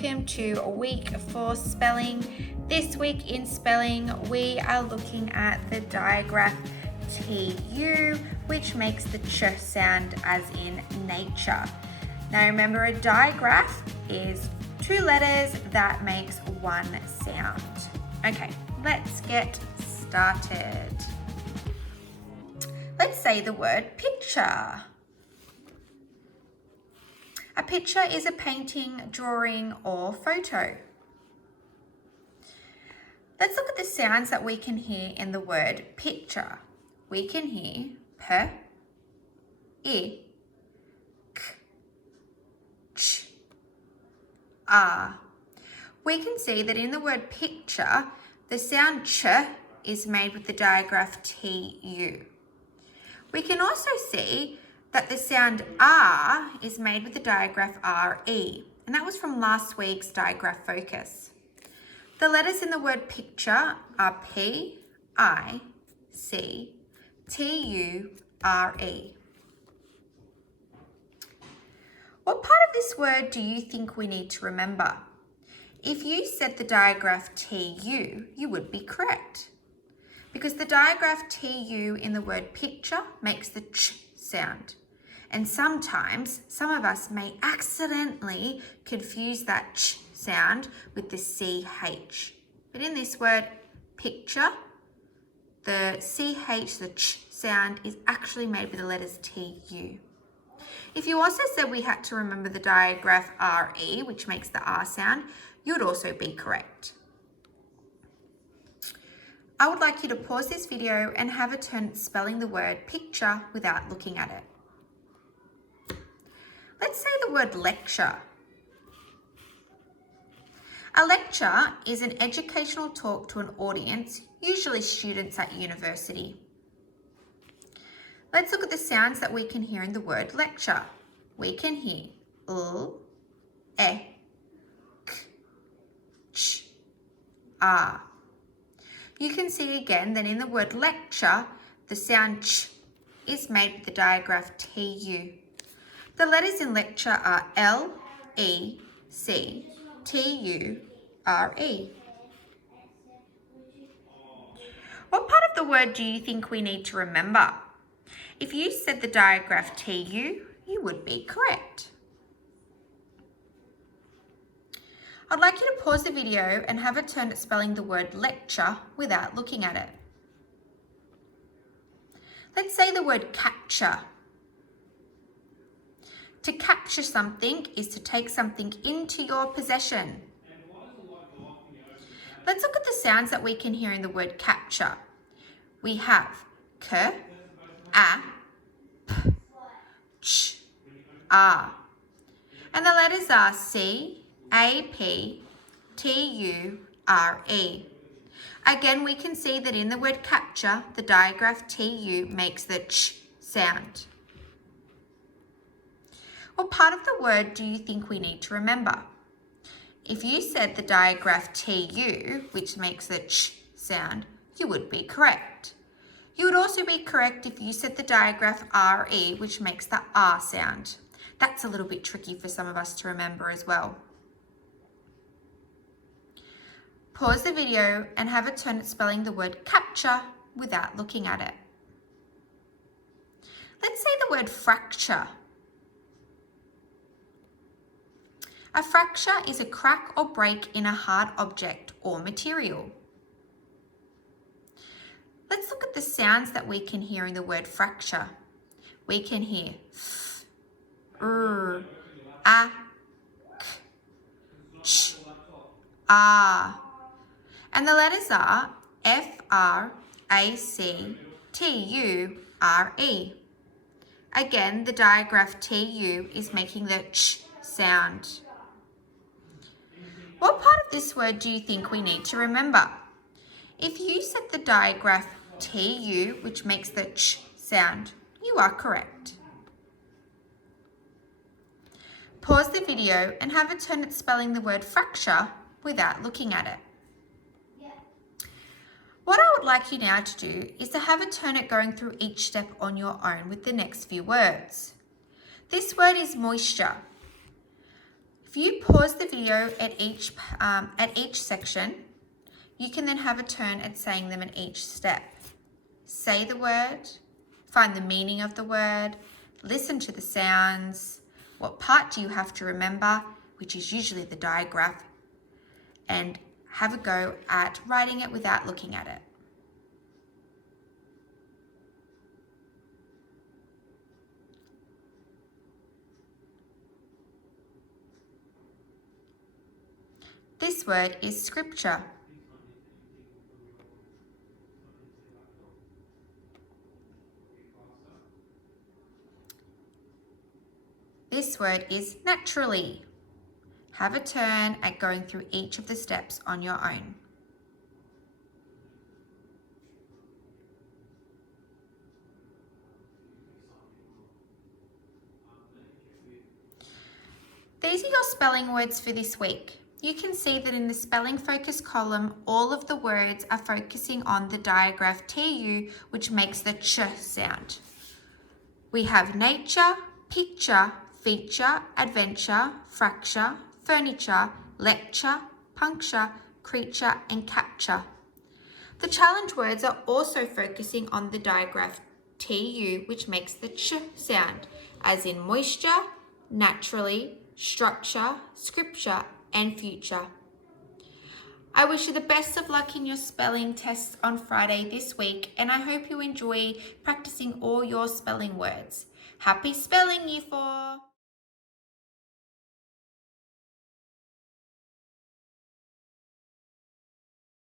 welcome to week 4 spelling. This week in spelling, we are looking at the digraph TU, which makes the ch sound as in nature. Now remember, a digraph is 2 letters that makes 1 sound. Okay, let's get started. Let's say the word picture. A picture is a painting, drawing, or photo. Let's look at the sounds that we can hear in the word picture. We can hear p, I, k, ch, ah. We can see that in the word picture, the sound ch is made with the digraph TU. We can also see that the sound R is made with the digraph RE, and that was from last week's digraph focus. The letters in the word picture are P, I, C, T, U, R, E. What part of this word do you think we need to remember? If you said the digraph TU, you would be correct, because the digraph TU in the word picture makes the ch sound. And sometimes some of us may accidentally confuse that ch sound with the CH. But in this word picture, the CH, the ch sound, is actually made with the letters TU. If you also said we had to remember the digraph RE, which makes the R sound, you would also be correct. I would like you to pause this video and have a turn at spelling the word picture without looking at it. Let's say the word lecture. A lecture is an educational talk to an audience, usually students at university. Let's look at the sounds that we can hear in the word lecture. We can hear L, E, K, Ch, A. You can see again that in the word lecture, the sound ch is made with the digraph TU. The letters in lecture are L, E, C, T, U, R, E. What part of the word do you think we need to remember? If you said the digraph TU, you would be correct. I'd like you to pause the video and have a turn at spelling the word lecture without looking at it. Let's say the word capture. To capture something is to take something into your possession. Let's look at the sounds that we can hear in the word capture. We have k, a, p, ch, a. And the letters are C, A, P, T, U, R, E. Again, we can see that in the word capture, the digraph TU makes the ch sound. What part of the word do you think we need to remember? If you said the digraph TU, which makes the ch sound, you would be correct. You would also be correct if you said the digraph RE, which makes the R sound. That's a little bit tricky for some of us to remember as well. Pause the video and have a turn at spelling the word capture without looking at it. Let's say the word fracture. A fracture is a crack or break in a hard object or material. Let's look at the sounds that we can hear in the word fracture. We can hear f, r, a, k, ch, a. And the letters are F, R, A, C, T, U, R, E. Again, the digraph TU is making the ch sound. What part of this word do you think we need to remember? If you said the digraph TU, which makes the ch sound, you are correct. Pause the video and have a turn at spelling the word fracture without looking at it. What I would like you now to do is to have a turn at going through each step on your own with the next few words. This word is moisture. If you pause the video at each section, you can then have a turn at saying them in each step. Say the word, find the meaning of the word, listen to the sounds, what part do you have to remember, which is usually the digraph, and have a go at writing it without looking at it. This word is scripture. This word is naturally. Have a turn at going through each of the steps on your own. These are your spelling words for this week. You can see that in the spelling focus column, all of the words are focusing on the digraph TU, which makes the ch sound. We have nature, picture, feature, adventure, fracture, furniture, lecture, puncture, creature, and capture. The challenge words are also focusing on the digraph TU, which makes the ch sound, as in moisture, naturally, structure, scripture, and future. I wish you the best of luck in your spelling tests on Friday this week, and I hope you enjoy practicing all your spelling words. Happy spelling, Year 4!